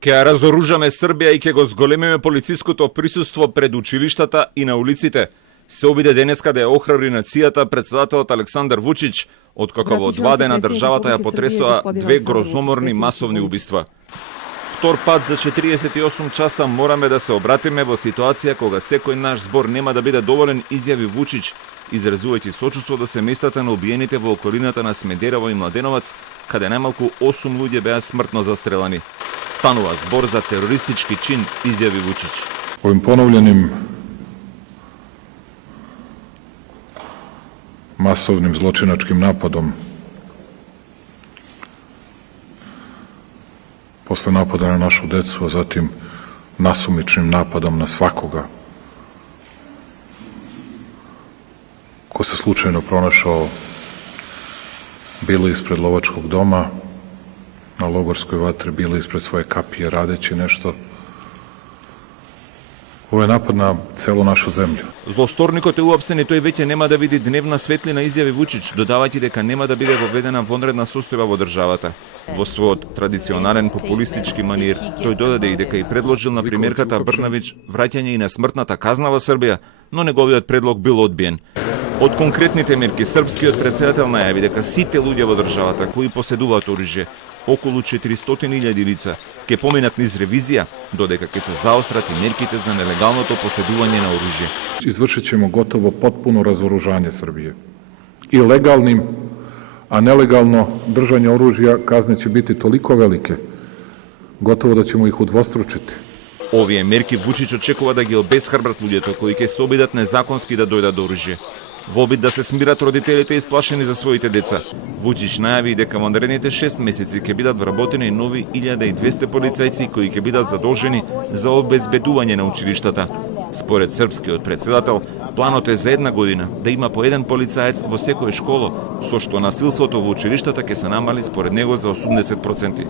Ќе ја разоружаме Србија и ќе го зголемиме полициското присуство пред училиштата и на улиците, се обиде денеска да ја охрабри нацијата председателот Александар Вучич, откако во 2 дена државата ја потресоа 2 грозоморни масовни убиства. Втор пат за 48 часа мораме да се обратиме во ситуација кога секој наш збор нема да биде доволен, изјави Вучич, изразувајќи сочувство до семејствата на убиените во околината на Смедерево и Младеновац, каде најмалку 8 луѓе беа смртно застрелани. Станува збор за терористички чин, изјави Вучич. Овим поновљеним масовним злочиначким нападом, posle napada na našu decu, a zatim nasumičnim napadom na svakoga ko se slučajno pronašao bilo ispred lovačkog doma, na logorskoj vatri, bilo ispred svoje kapije radeći nešto. Ovo je napad na celu našu zemlju. Злосторникот е уапсен и тој веќе нема да види дневна светлина, изјави Вучич, додавајќи дека нема да биде воведена вонредна состојба во државата. Во својот традиционален популистички манир, тој додаде и дека и предложил на премиерката Брнавич враќање и на смртната казна во Србија, но неговиот предлог бил одбиен. Од конкретните мерки, српскиот председател најави дека сите луѓе во државата кои поседуваат оружје, околу 400.000 лица, ќе поминат низ ревизија, додека ќе се заострат и мерките за нелегалното поседување на оружје. Izvršit ćemo gotovo potpuno razoružanje Srbije. I legalnim, a nelegalno držanje oružja kazne će biti toliko velike, gotovo da ćemo ih udvostručiti. Овие мерки Вучич очекува да ги обесхрабрат луѓето кои ќе се обидат незаконски да дојдат до оружје. Во обид да се смират родителите исплашени за своите деца, Вучич најави дека во наредните 6 месеци ќе бидат вработени нови 1200 полицајци кои ќе бидат задолжени за обезбедување на училиштата. Според српскиот председател, планот е за 1 година да има по 1 полицаец во секоја школа, со што насилството во училиштата ќе се намали според него за 80%.